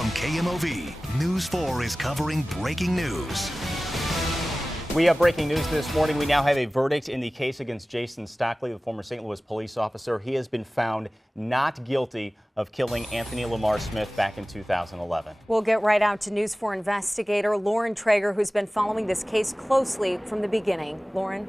From KMOV, News 4 is covering breaking news. We have breaking news this morning. We now have a verdict in the case against Jason Stockley, the former St. Louis police officer. He has been found not guilty of killing Anthony Lamar Smith back in 2011. We'll get right out to News 4 investigator Lauren Traeger, who's been following this case closely from the beginning. Lauren?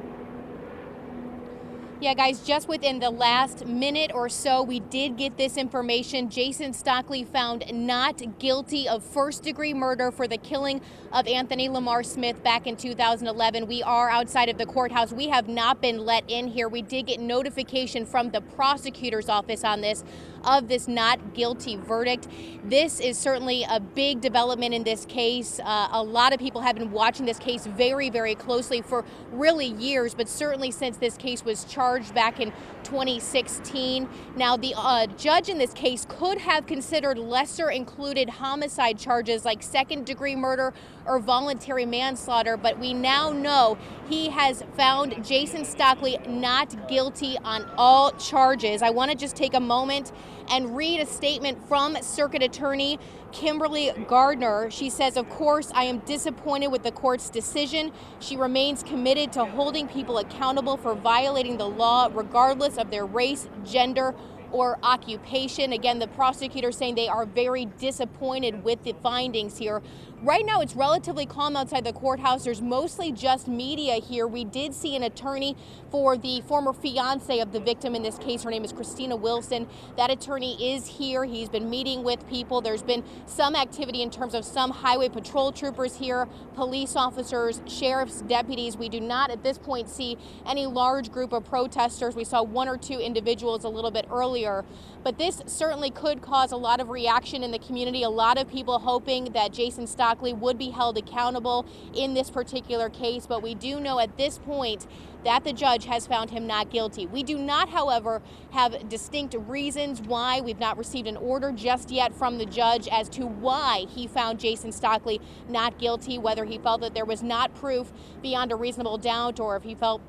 Yeah, guys, just within the last minute or so, we did get this information. Jason Stockley found not guilty of first-degree murder for the killing of Anthony Lamar Smith back in 2011. We are outside of the courthouse. We have not been let in here. We did get notification from the prosecutor's office on this, of this not guilty verdict. This is certainly a big development in this case. A lot of people have been watching this case very, very closely for really years, but certainly since this case was charged back in 2016. Now, the judge in this case could have considered lesser included homicide charges like second-degree murder or voluntary manslaughter, but we now know he has found Jason Stockley not guilty on all charges. I want to just take a moment and read a statement from Circuit Attorney Kimberly Gardner. She says, "Of course, I am disappointed with the court's decision. She remains committed to holding people accountable for violating the law, regardless of their race, gender, or occupation." Again, the prosecutor saying they are very disappointed with the findings here. Right now, it's relatively calm outside the courthouse. There's mostly just media here. We did see an attorney for the former fiance of the victim in this case. Her name is Christina Wilson. That attorney is here. He's been meeting with people. There's been some activity in terms of some highway patrol troopers here, police officers, sheriff's deputies. We do not at this point see any large group of protesters. We saw one or two individuals a little bit earlier. But this certainly could cause a lot of reaction in the community. A lot of people hoping that Jason Stockley would be held accountable in this particular case. But we do know at this point that the judge has found him not guilty. We do not, however, have distinct reasons why. We've not received an order just yet from the judge as to why he found Jason Stockley not guilty, whether he felt that there was not proof beyond a reasonable doubt or if he felt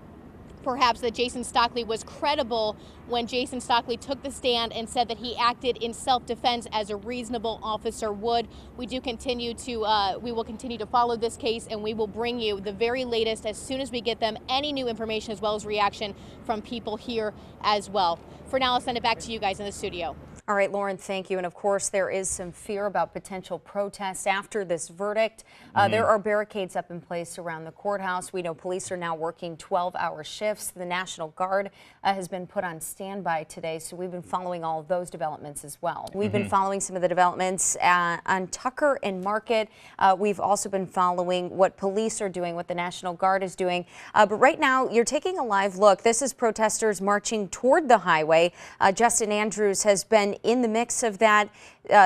perhaps that Jason Stockley was credible when Jason Stockley took the stand and said that he acted in self-defense as a reasonable officer would. We will continue to follow this case, and we will bring you the very latest as soon as we get them, any new information as well as reaction from people here as well. For now, I'll send it back to you guys in the studio. All right, Lauren, thank you. And of course, there is some fear about potential protests after this verdict. There are barricades up in place around the courthouse. We know police are now working 12-hour shifts. The National Guard has been put on standby today, so we've been following all of those developments as well. We've been following some of the developments on Tucker and Market. We've also been following what police are doing, what the National Guard is doing. But right now, you're taking a live look. This is protesters marching toward the highway. Justin Andrews has been in the mix of that,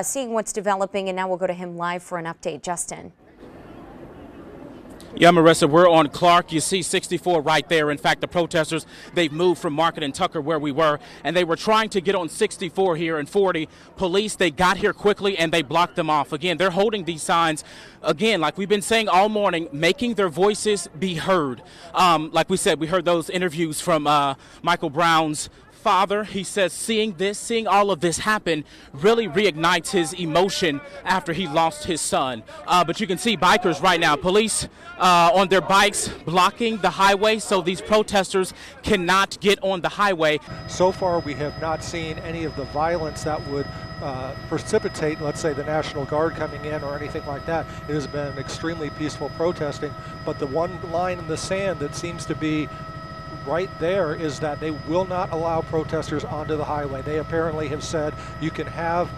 seeing what's developing, and now we'll go to him live for an update. Justin. Yeah, Marissa, we're on Clark. You see 64 right there. In fact, the protesters, they've moved from Market and Tucker where we were, and they were trying to get on 64 here and 40. Police, they got here quickly, and they blocked them off. Again, they're holding these signs, again, like we've been saying all morning, making their voices be heard. Like we said, we heard those interviews from Michael Brown's father. He says seeing all of this happen really reignites his emotion after he lost his son. But you can see bikers right now, police on their bikes blocking the highway so these protesters cannot get on the highway. So far, we have not seen any of the violence that would precipitate, let's say, the National Guard coming in or anything like that. It has been extremely peaceful protesting, but the one line in the sand that seems to be right there is that they will not allow protesters onto the highway. They apparently have said you can have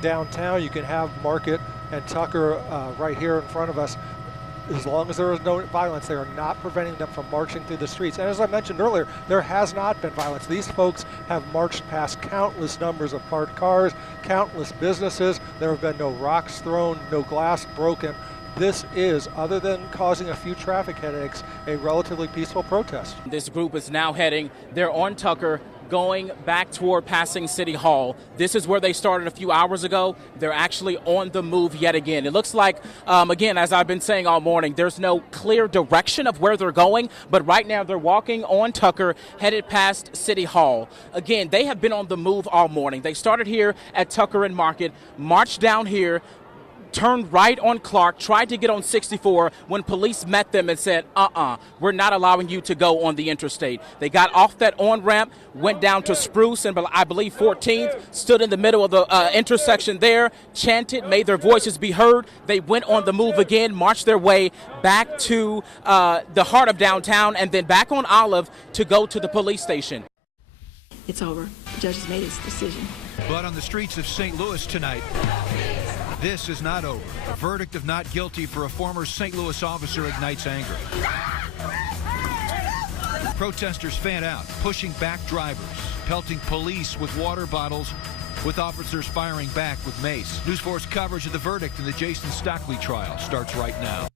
downtown, you can have Market and Tucker right here in front of us. As long as there is no violence, they are not preventing them from marching through the streets. And as I mentioned earlier, there has not been violence. These folks have marched past countless numbers of parked cars, countless businesses. There have been no rocks thrown, no glass broken. This is, other than causing a few traffic headaches, a relatively peaceful protest. This group is now heading, they're on Tucker, going back toward passing City Hall. This is where they started a few hours ago. They're actually on the move yet again. It looks like, again, as I've been saying all morning, there's no clear direction of where they're going, but right now they're walking on Tucker, headed past City Hall. Again, they have been on the move all morning. They started here at Tucker and Market, marched down here, turned right on Clark, tried to get on 64 when police met them and said, we're not allowing you to go on the interstate. They got off that on-ramp, went down to Spruce and I believe 14th, stood in the middle of the intersection there, chanted, made their voices be heard. They went on the move again, marched their way back to the heart of downtown and then back on Olive to go to the police station. It's over. The judge has made his decision. But on the streets of St. Louis tonight, this is not over. A verdict of not guilty for a former St. Louis officer ignites anger. Protesters fan out, pushing back drivers, pelting police with water bottles, with officers firing back with mace. News 4's coverage of the verdict in the Jason Stockley trial starts right now.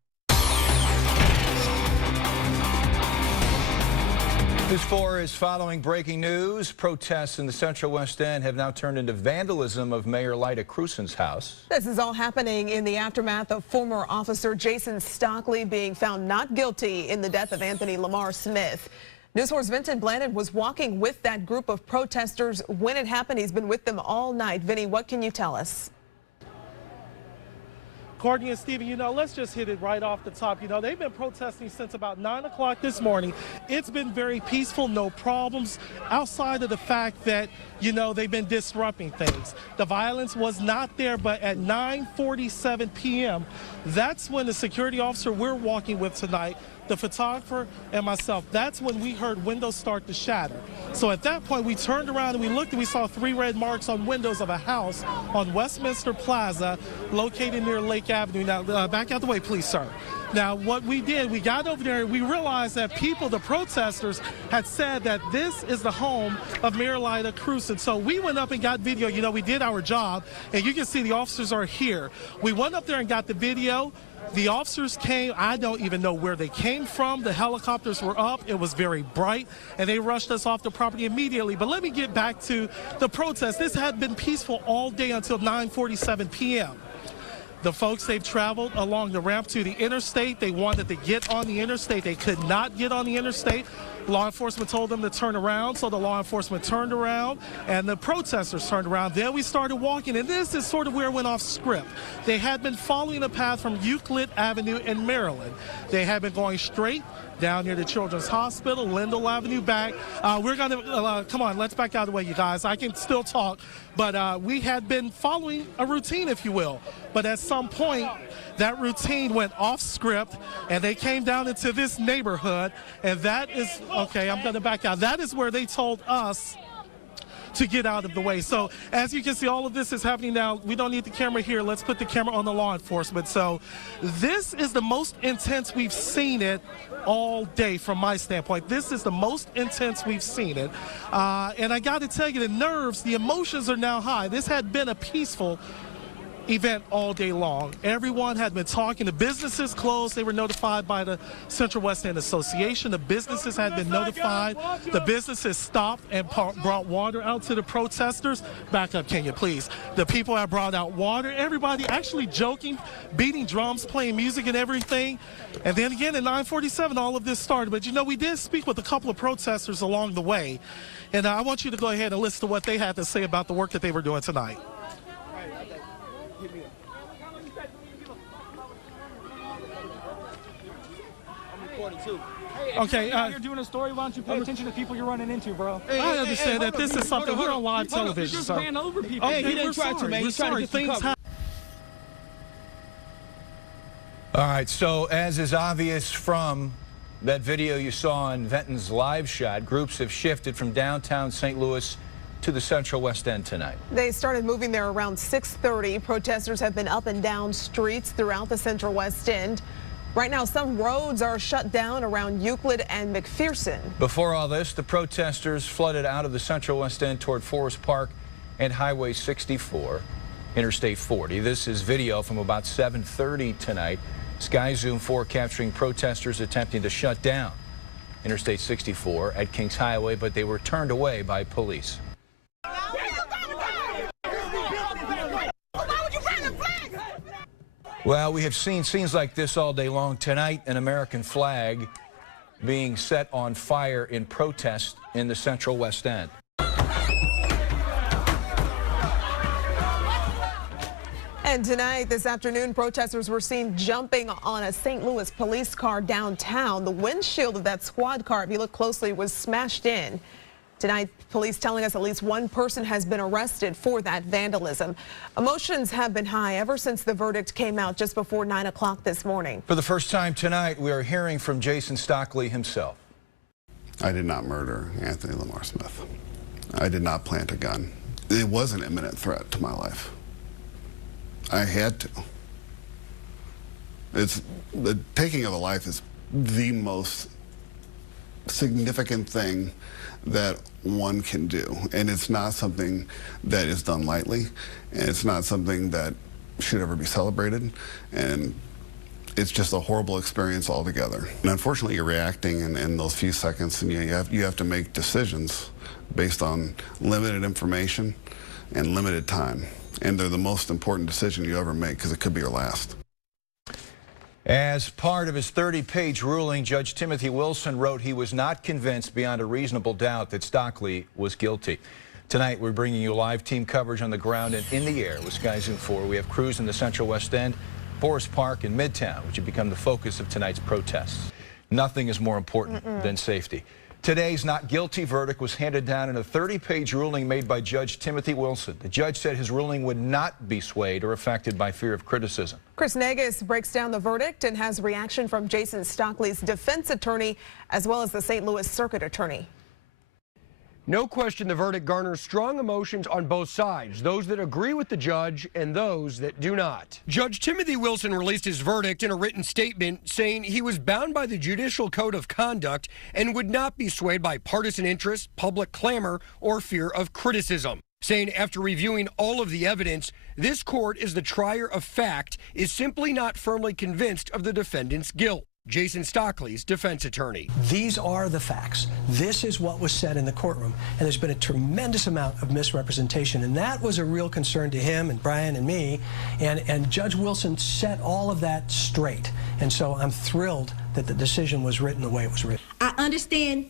News 4 is following breaking news. Protests in the Central West End have now turned into vandalism of Mayor Lyda Krewson's house. This is all happening in the aftermath of former officer Jason Stockley being found not guilty in the death of Anthony Lamar Smith. News 4's Vincent Blandon was walking with that group of protesters when it happened. He's been with them all night. Vinny, what can you tell us? Courtney and Steven, let's just hit it right off the top. They've been protesting since about 9 o'clock this morning. It's been very peaceful, no problems, outside of the fact that, they've been disrupting things. The violence was not there, but at 9:47 p.m., that's when the security officer we're walking with tonight, the photographer and myself, that's when we heard windows start to shatter. So at that point, we turned around and we looked and we saw 3 red marks on windows of a house on Westminster Plaza located near Lake Avenue. Now, back out the way, please, sir. Now, what we did, we got over there and we realized that the protesters, had said that this is the home of Mayor Lyda Krewson. So we went up and got video. We did our job, and you can see the officers are here. We went up there and got the video. The officers came. I don't even know where they came from. The helicopters were up. It was very bright, and they rushed us off the property immediately. But let me get back to the protest. This had been peaceful all day until 9:47 p.m. The folks, they've traveled along the ramp to the interstate. They wanted to get on the interstate. They could not get on the interstate. Law enforcement told them to turn around, so the law enforcement turned around, and the protesters turned around. Then we started walking, and this is sort of where it went off script. They had been following a path from Euclid Avenue in Maryland. They had been going straight down near the Children's Hospital, Lindell Avenue back. We're going to, come on, let's back out of the way, you guys. I can still talk, but we had been following a routine, if you will. But at some point, that routine went off script, and they came down into this neighborhood, and that is, okay, I'm going to back out. That is where they told us to get out of the way. So as you can see, all of this is happening now. We don't need the camera here. Let's put the camera on the law enforcement. So this is the most intense we've seen it all day from my standpoint. This is the most intense we've seen it. And I got to tell you, the nerves, the emotions are now high. This had been a peaceful event all day long. Everyone had been talking. The businesses closed. They were notified by the Central West End Association. The businesses had been notified. The businesses stopped and brought water out to the protesters. Back up, can you please? The people have brought out water. Everybody actually joking, beating drums, playing music and everything. And then again at 9:47, all of this started. But we did speak with a couple of protesters along the way. And I want you to go ahead and listen to what they had to say about the work that they were doing tonight. Okay, you're doing a story. Why don't you pay attention to people you're running into, bro? I understand that this is something we're on live television, you sir. just ran over people. Okay, he didn't try to, man. He's trying to get things happen. All right, so as is obvious from that video you saw on Venton's live shot, groups have shifted from downtown St. Louis to the Central West End tonight. They started moving there around 6:30. Protesters have been up and down streets throughout the Central West End. Right now, some roads are shut down around Euclid and McPherson. Before all this, the protesters flooded out of the Central West End toward Forest Park and Highway 64, Interstate 40. This is video from about 7:30 tonight. Sky Zoom 4 capturing protesters attempting to shut down Interstate 64 at Kings Highway, but they were turned away by police. Well, we have seen scenes like this all day long. Tonight, an American flag being set on fire in protest in the Central West End. And tonight, this afternoon, protesters were seen jumping on a St. Louis police car downtown. The windshield of that squad car, if you look closely, was smashed in. Tonight, police telling us at least one person has been arrested for that vandalism. Emotions have been high ever since the verdict came out just before 9 o'clock this morning. For the first time tonight, we are hearing from Jason Stockley himself. I did not murder Anthony Lamar Smith. I did not plant a gun. It was an imminent threat to my life. I had to. The taking of a life is the most significant thing that one can do, and it's not something that is done lightly, and it's not something that should ever be celebrated, and it's just a horrible experience altogether. And unfortunately, you're reacting in those few seconds, and you have to make decisions based on limited information and limited time, and they're the most important decision you ever make because it could be your last. As part of his 30-page ruling, Judge Timothy Wilson wrote he was not convinced beyond a reasonable doubt that Stockley was guilty. Tonight, we're bringing you live team coverage on the ground and in the air with Sky Zoom 4. We have crews in the Central West End, Forest Park, and Midtown, which have become the focus of tonight's protests. Nothing is more important than safety. Today's not guilty verdict was handed down in a 30-page ruling made by Judge Timothy Wilson. The judge said his ruling would not be swayed or affected by fear of criticism. Chris Negus breaks down the verdict and has reaction from Jason Stockley's defense attorney as well as the St. Louis Circuit Attorney. No question the verdict garners strong emotions on both sides, those that agree with the judge and those that do not. Judge Timothy Wilson released his verdict in a written statement saying he was bound by the Judicial Code of Conduct and would not be swayed by partisan interest, public clamor, or fear of criticism. Saying after reviewing all of the evidence, this court, as the trier of fact, is simply not firmly convinced of the defendant's guilt. Jason Stockley's defense attorney. These are the facts. This is what was said in the courtroom, and there's been a tremendous amount of misrepresentation, and that was a real concern to him and Brian and me, and Judge Wilson set all of that straight, and so I'm thrilled that the decision was written the way it was written. I understand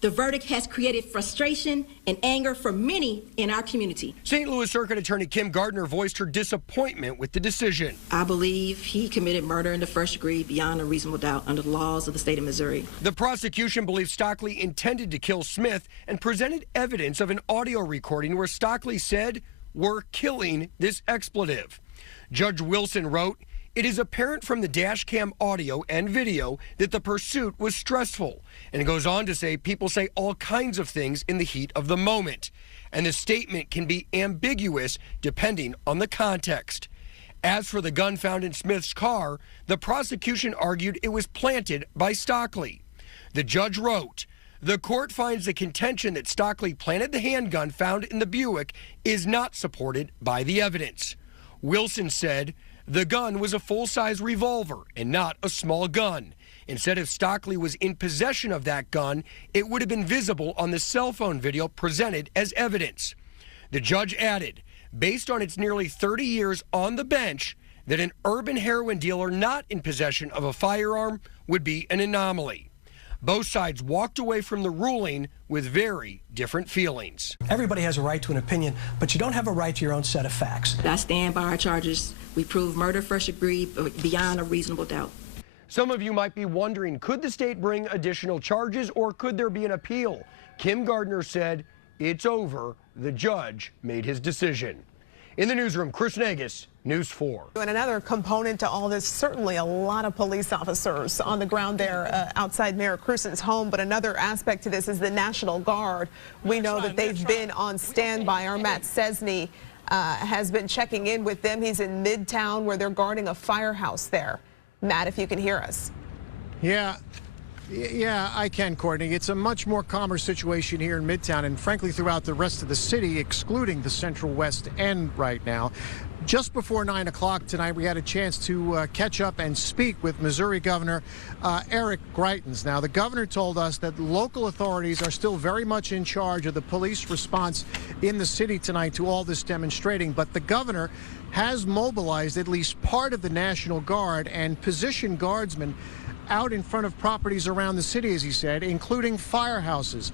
the verdict has created frustration and anger for many in our community. St. Louis Circuit Attorney Kim Gardner voiced her disappointment with the decision. I believe he committed murder in the first degree beyond a reasonable doubt under the laws of the state of Missouri. The prosecution believes Stockley intended to kill Smith and presented evidence of an audio recording where Stockley said, "We're killing this expletive." Judge Wilson wrote, "It is apparent from the dash cam audio and video that the pursuit was stressful." And it goes on to say people say all kinds of things in the heat of the moment. And the statement can be ambiguous depending on the context. As for the gun found in Smith's car, the prosecution argued it was planted by Stockley. The judge wrote, "The court finds the contention that Stockley planted the handgun found in the Buick is not supported by the evidence." Wilson said, "The gun was a full-size revolver and not a small gun. Instead, if Stockley was in possession of that gun, it would have been visible on the cell phone video presented as evidence." The judge added, based on its nearly 30 years on the bench, that an urban heroin dealer not in possession of a firearm would be an anomaly. Both sides walked away from the ruling with very different feelings. Everybody has a right to an opinion, but you don't have a right to your own set of facts. I stand by our charges. We proved murder first degree beyond a reasonable doubt. Some of you might be wondering, could the state bring additional charges or could there be an appeal? Kim Gardner said, "It's over. The judge made his decision." In the newsroom, Chris Negus, News 4. And another component to all this, certainly a lot of police officers on the ground there outside Mayor Crusen's home. But another aspect to this is the National Guard. We know that they've been on standby. Our Matt Cesney has been checking in with them. He's in Midtown where they're guarding a firehouse there. Matt, if you can hear us. Yeah, I can, Courtney. It's a much more calmer situation here in Midtown and frankly throughout the rest of the city, excluding the Central West End right now. Just before 9 o'clock tonight, we had a chance to catch up and speak with Missouri Governor Eric Greitens. Now, the governor told us that local authorities are still very much in charge of the police response in the city tonight to all this demonstrating, but the governor has mobilized at least part of the National Guard and positioned guardsmen out in front of properties around the city, as he said, including firehouses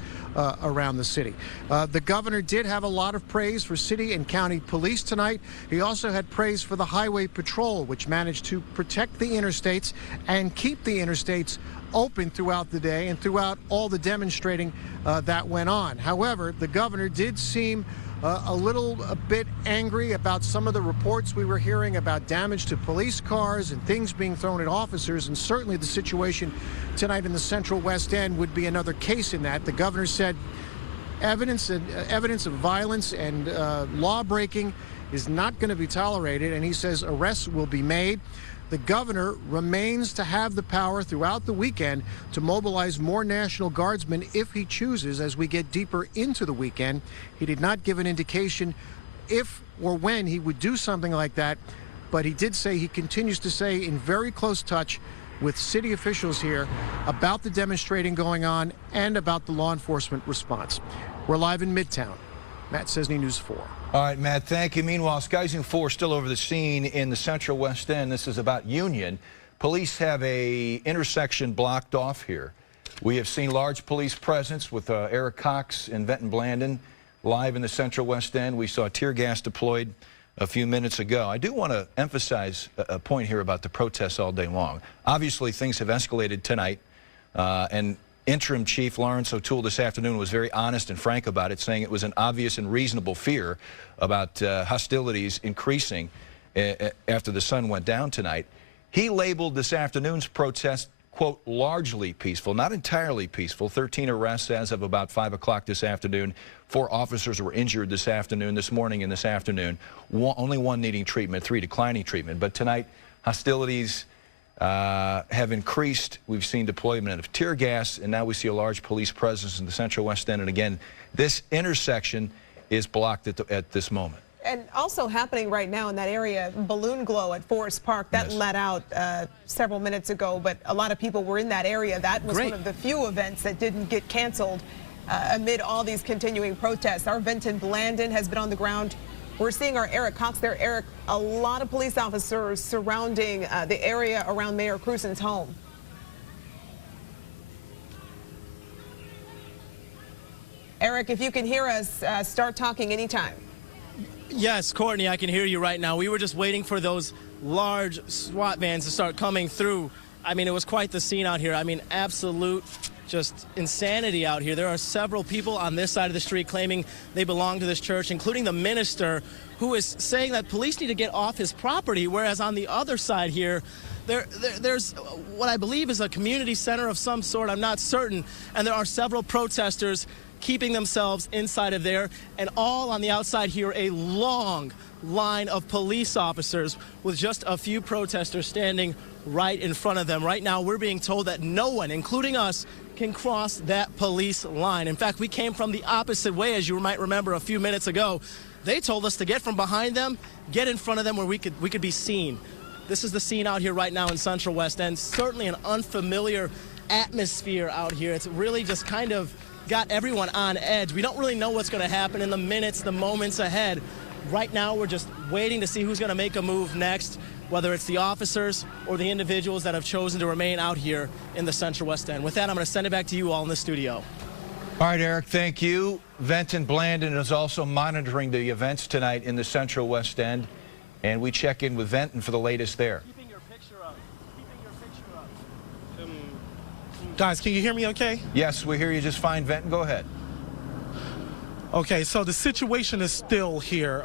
around the city. The governor did have a lot of praise for city and county police tonight. He also had praise for the highway patrol, which managed to protect the interstates and keep the interstates open throughout the day and throughout all the demonstrating that went on. However, the governor did seem a bit angry about some of the reports we were hearing about damage to police cars and things being thrown at officers, and certainly the situation tonight in the Central West End would be another case in that. The governor said evidence of violence and law breaking is not going to be tolerated, and he says arrests will be made. The governor remains to have the power throughout the weekend to mobilize more National Guardsmen if he chooses as we get deeper into the weekend. He did not give an indication if or when he would do something like that, but he did say he continues to stay in very close touch with city officials here about the demonstrating going on and about the law enforcement response. We're live in Midtown. Matt Cesny, News 4. All right, Matt, thank you. Meanwhile, Sky News 4 still over the scene in the Central West End. This is about Union. Police have a intersection blocked off here. We have seen large police presence with Eric Cox and Venton Blandon live in the Central West End. We saw tear gas deployed a few minutes ago. I do want to emphasize a point here about the protests all day long. Obviously, things have escalated tonight, and Interim Chief Lawrence O'Toole this afternoon was very honest and frank about it, saying it was an obvious and reasonable fear about hostilities increasing after the sun went down tonight. He labeled this afternoon's protest, quote, largely peaceful, not entirely peaceful. 13 arrests as of about 5 o'clock this afternoon. 4 officers were injured this morning and this afternoon. Only 1 needing treatment, 3 declining treatment. But tonight, hostilities have increased. We've seen deployment of tear gas, and now we see a large police presence in the Central West End. And again, this intersection is blocked at this moment. And also happening right now in that area, balloon glow at Forest Park, that let out several minutes ago, but a lot of people were in that area. That was one of the few events that didn't get canceled amid all these continuing protests. Our Venton Blandon has been on the ground. We're seeing our Eric Cox there. Eric, a lot of police officers surrounding the area around Mayor Cruzen's home. Eric, if you can hear us, start talking anytime. Yes, Courtney, I can hear you right now. We were just waiting for those large SWAT vans to start coming through. I mean, it was quite the scene out here. I mean, absolute just insanity out here. There are several people on this side of the street claiming they belong to this church, including the minister, who is saying that police need to get off his property, whereas on the other side here, there's what I believe is a community center of some sort. I'm not certain. And there are several protesters keeping themselves inside of there, and all on the outside here, a long line of police officers with just a few protesters standing right in front of them. Right now, we're being told that no one, including us, can cross that police line. In fact, we came from the opposite way, as you might remember a few minutes ago. They told us to get from behind them, get in front of them where we could be seen. This is the scene out here right now in Central West End. Certainly an unfamiliar atmosphere out here. It's really just kind of got everyone on edge. We don't really know what's going to happen in the minutes, the moments ahead. Right now, we're just waiting to see who's going to make a move next, whether it's the officers or the individuals that have chosen to remain out here in the Central West End. With that, I'm going to send it back to you all in the studio. All right, Eric, thank you. Venton Blandon is also monitoring the events tonight in the Central West End, and we check in with Venton for the latest there. Keeping your picture up. Guys, can you hear me okay? Yes, we hear you just fine, Venton. Go ahead. Okay, so the situation is still here.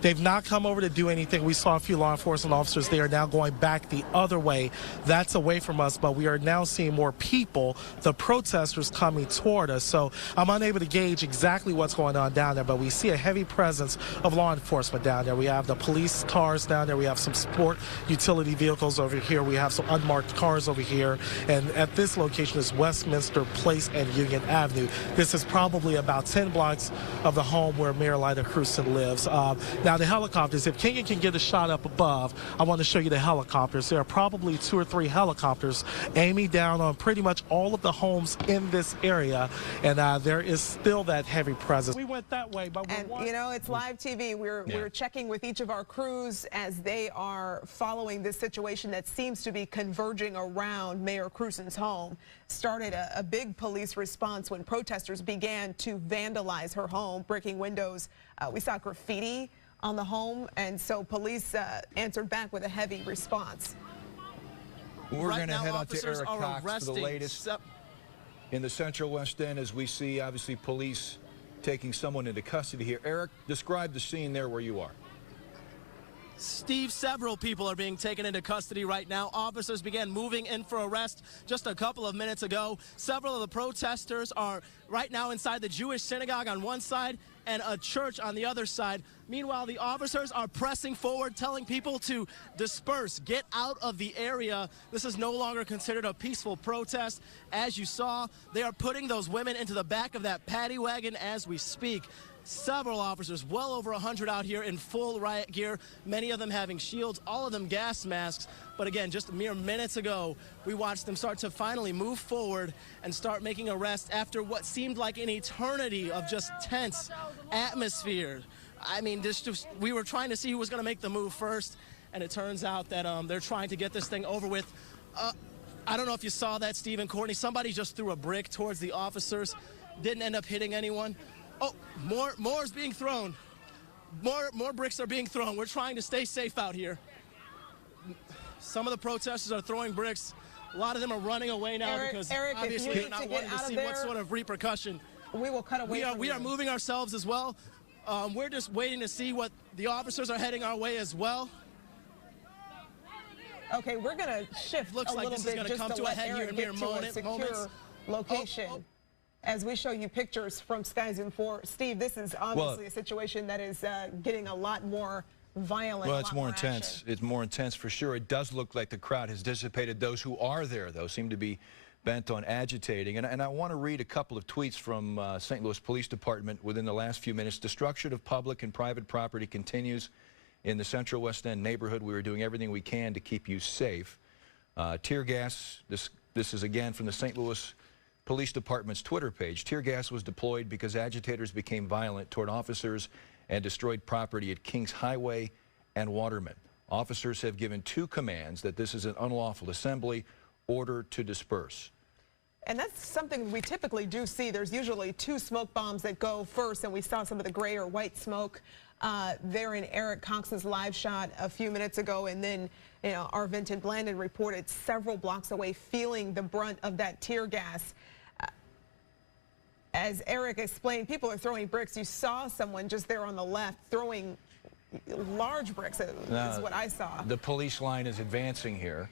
They've not come over to do anything. We saw a few law enforcement officers. They are now going back the other way. That's away from us, but we are now seeing more people, the protesters, coming toward us. So I'm unable to gauge exactly what's going on down there, but we see a heavy presence of law enforcement down there. We have the police cars down there. We have some sport utility vehicles over here. We have some unmarked cars over here. And at this location is Westminster Place and Union Avenue. This is probably about 10 blocks of the home where Mayor Lyda Crewson lives. Now the helicopters, if Kenyon can get a shot up above, I want to show you the helicopters. There are probably 2 or 3 helicopters aiming down on pretty much all of the homes in this area, and there is still that heavy presence. We went that way, but you know, it's live TV. We're checking with each of our crews as they are following this situation that seems to be converging around Mayor Crewson's home. Started a big police response when protesters began to vandalize her home, breaking windows. We saw graffiti on the home, and so police answered back with a heavy response. We're going to head out to Eric Cox for the latest in the Central West End as we see, obviously, police taking someone into custody here. Eric, describe the scene there where you are. Steve, several people are being taken into custody right now. Officers began moving in for arrest just a couple of minutes ago. Several of the protesters are right now inside the Jewish synagogue on one side and a church on the other side. Meanwhile, the officers are pressing forward, telling people to disperse, get out of the area. This is no longer considered a peaceful protest. As you saw, they are putting those women into the back of that paddy wagon as we speak. Several officers, well over 100 out here in full riot gear, many of them having shields, all of them gas masks. But again, just mere minutes ago, we watched them start to finally move forward and start making arrests after what seemed like an eternity of just tense atmosphere. I mean, we were trying to see who was going to make the move first, and it turns out that they're trying to get this thing over with. I don't know if you saw that, Steve and Courtney. Somebody just threw a brick towards the officers. Didn't end up hitting anyone. Oh, more is being thrown. More bricks are being thrown. We're trying to stay safe out here. Some of the protesters are throwing bricks. A lot of them are running away now because obviously they're not wanting to see what sort of repercussion. We will cut away. We are moving ourselves as well. We're just waiting to see what the officers are heading our way as well. Okay, we're going to shift Looks like this is going to come to a head here in mere moments. Location. As we show you pictures from Sky Zoom 4, Steve, this is obviously a situation that is getting a lot more violent. Well, it's more intense. Action. It's more intense for sure. It does look like the crowd has dissipated. Those who are there, though, seem to be bent on agitating. And I want to read a couple of tweets from St. Louis Police Department within the last few minutes. Destruction of public and private property continues in the Central West End neighborhood. We are doing everything we can to keep you safe. Tear gas, this is again from the St. Louis Police Department's Twitter page. Tear gas was deployed because agitators became violent toward officers and destroyed property at Kings Highway and Waterman. Officers have given 2 commands that this is an unlawful assembly, order to disperse. And that's something we typically do see. There's usually 2 smoke bombs that go first, and we saw some of the gray or white smoke there in Eric Cox's live shot a few minutes ago. And then, you know, our Vinton Blandon reported several blocks away feeling the brunt of that tear gas. As Eric explained, people are throwing bricks. You saw someone just there on the left throwing large bricks, is what I saw. The police line is advancing here,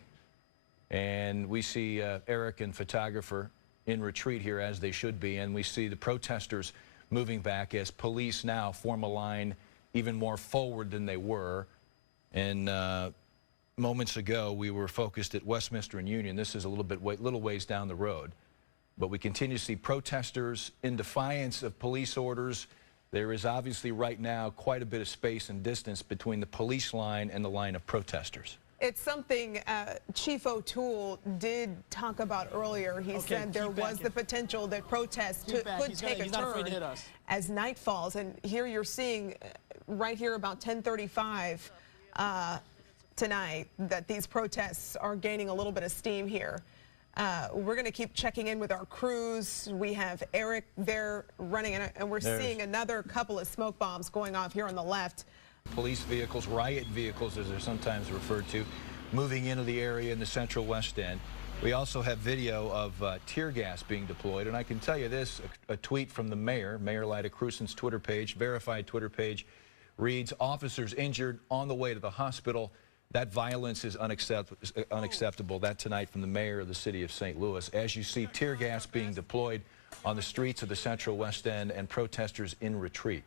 and we see Eric and photographer in retreat here, as they should be, and we see the protesters moving back as police now form a line even more forward than they were. And moments ago, we were focused at Westminster and Union. This is a little ways down the road. But we continue to see protesters in defiance of police orders. There is obviously right now quite a bit of space and distance between the police line and the line of protesters. It's something Chief O'Toole did talk about earlier. He said there was the potential that protests could take a turn as night falls. And here you're seeing right here about 10:35 tonight that these protests are gaining a little bit of steam here. We're going to keep checking in with our crews. We have Eric there running, and we're seeing another couple of smoke bombs going off here on the left. Police vehicles, riot vehicles as they're sometimes referred to, moving into the area in the Central West End. We also have video of tear gas being deployed, and I can tell you this, a tweet from the mayor, Mayor Lyda Crewson's Twitter page, verified Twitter page, reads, officers injured on the way to the hospital. That violence is unacceptable. That tonight from the mayor of the city of St. Louis. As you see tear gas being deployed on the streets of the Central West End and protesters in retreat.